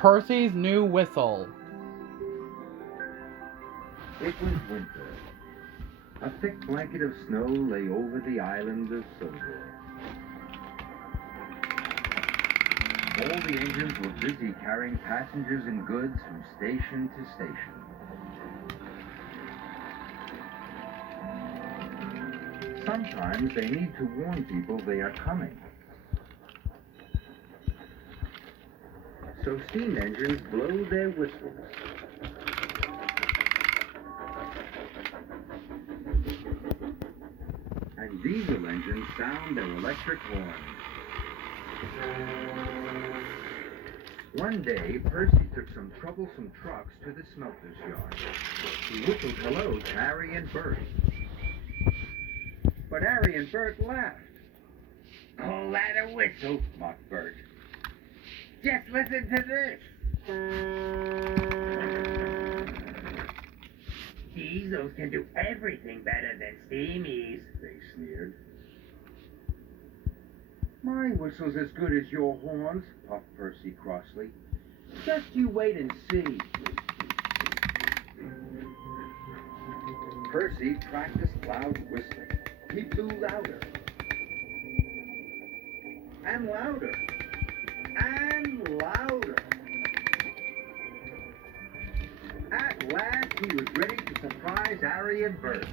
Percy's new whistle. It was winter. A thick blanket of snow lay over the island of Silver. All the engines were busy carrying passengers and goods from station to station. Sometimes they need to warn people they are coming. So steam engines blow their whistles. And diesel engines sound their electric horns. One day, Percy took some troublesome trucks to the smelter's yard. He whistled hello to Harry and Bert. But Harry and Bert laughed. "Call that a whistle?" mocked Bert. "Just listen to this." "Diesels can do everything better than steamies," they sneered. "My whistle's as good as your horns," puffed Percy crossly. "Just you wait and see." Percy practiced loud whistling. He blew louder. And louder. And louder. At last, he was ready to surprise Harry and Bert.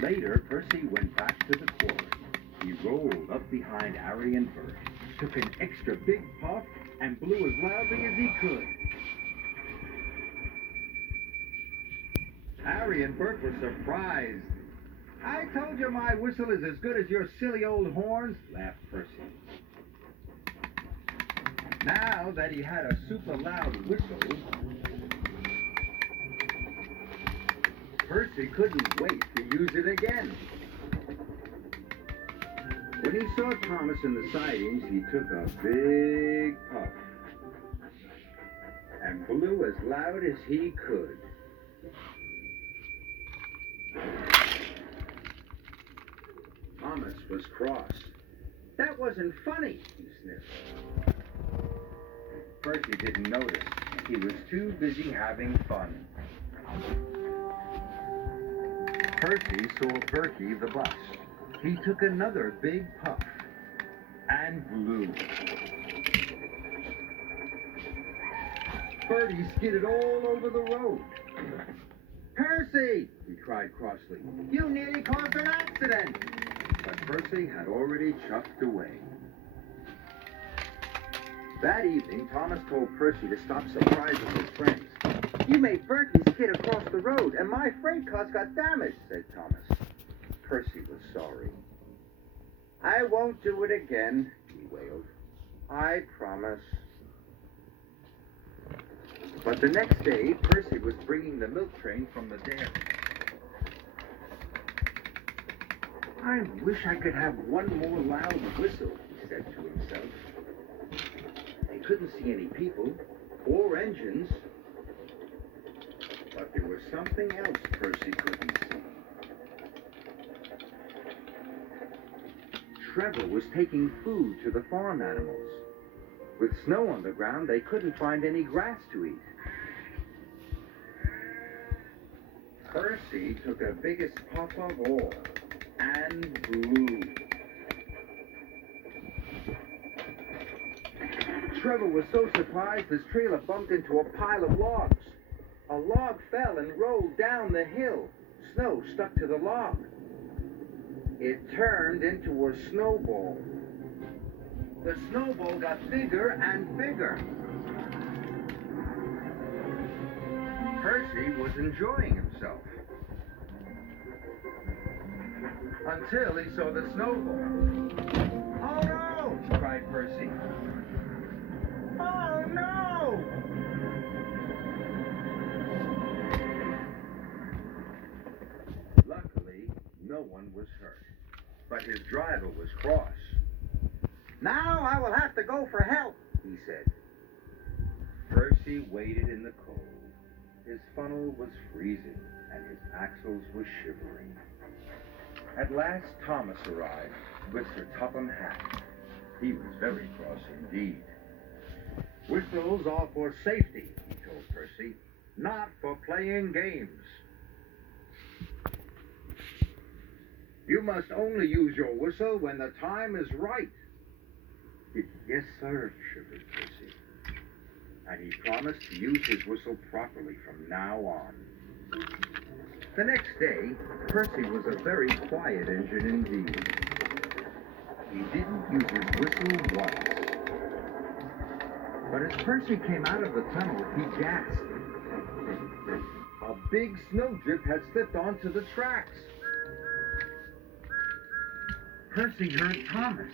Later, Percy went back to the quarry. He rolled up behind Harry and Bert, took an extra big puff, and blew as loudly as he could. Harry and Bert were surprised. "I told you my whistle is as good as your silly old horns," laughed Percy. Now that he had a super loud whistle, Percy couldn't wait to use it again. When he saw Thomas in the sidings, he took a big puff and blew as loud as he could. Thomas was cross. "That wasn't funny," he sniffed. Percy didn't notice. He was too busy having fun. Percy saw Bertie the bus. He took another big puff and blew. Bertie skidded all over the road. "Percy!" he cried crossly. "You nearly caused an accident!" But Percy had already chuffed away. That evening, Thomas told Percy to stop surprising his friends. "You made Bertie skid across the road, and my freight cars got damaged," said Thomas. Percy was sorry. "I won't do it again," he wailed. "I promise." But the next day, Percy was bringing the milk train from the dairy. "I wish I could have one more loud whistle," he said to himself. He couldn't see any people or engines, but there was something else Percy couldn't see. Trevor was taking food to the farm animals. With snow on the ground, they couldn't find any grass to eat. Percy took the biggest puff of all and blew. Trevor was so surprised his trailer bumped into a pile of logs. A log fell and rolled down the hill. Snow stuck to the log. It turned into a snowball. The snowball got bigger and bigger. Percy was enjoying himself. Until he saw the snowball. "Oh no!" cried Percy. "Oh no!" Luckily, no one was hurt, but his driver was cross. "Now I will have to go for help," he said. Percy waited in the cold. His funnel was freezing, and his axles were shivering. At last Thomas arrived with Sir Topham Hatt. He was very cross indeed. Whistles are for safety, he told Percy, not for playing games. You must only use your whistle when the time is right. Yes, sir, shivered Percy. And he promised to use his whistle properly from now on. The next day, Percy was a very quiet engine indeed. He didn't use his whistle once. But as Percy came out of the tunnel, he gasped. A big snowdrift had slipped onto the tracks. Percy heard Thomas.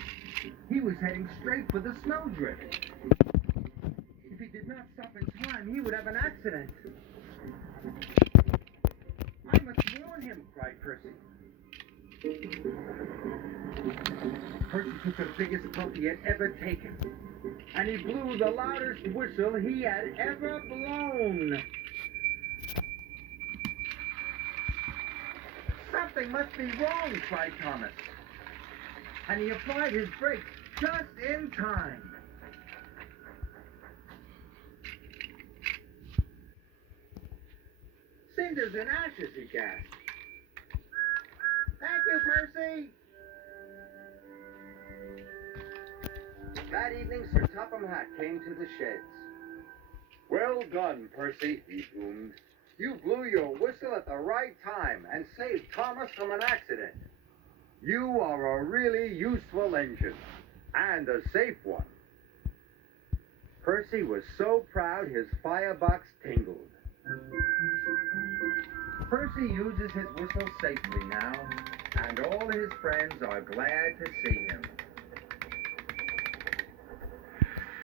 He was heading straight for the snowdrift. If he did not stop in time, he would have an accident. I must warn him, cried Percy. Percy took the biggest puff he had ever taken, and he blew the loudest whistle he had ever blown. Something must be wrong, cried Thomas, and he applied his brakes just in time. Cinders and ashes, he gasped. Thank you, Percy. That evening, Sir Topham Hatt came to the sheds. Well done, Percy, he boomed. You blew your whistle at the right time and saved Thomas from an accident. You are a really useful engine, and a safe one. Percy was so proud his firebox tingled. Percy uses his whistle safely now, and all his friends are glad to see him.